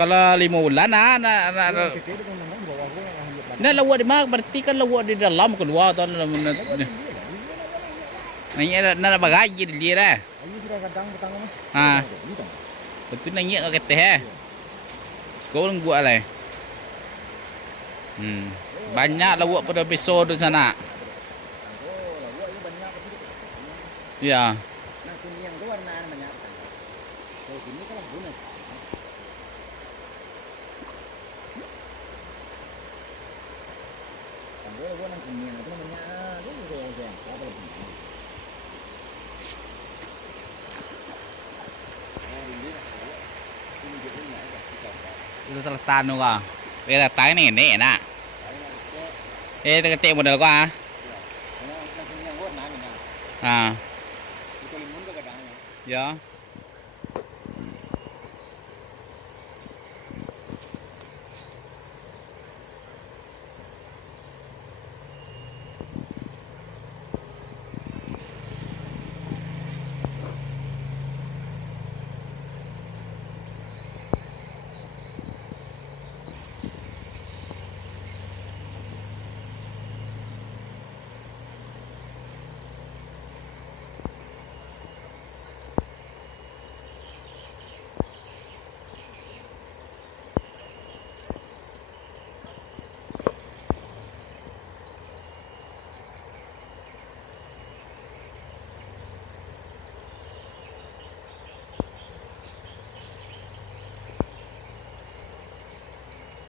Kalau 5 bulan nah lawak di mana berarti kan lawak di dalam keluar atau dalam nanya bagaji dia dah. Ha. Betul nanya kat teh. Sekolah buat lah. Banyak lawak pada besok di sana. Ya. Itu telah tanu kah? Kita tay ni nak. Kita modal kah? Ah. Ya.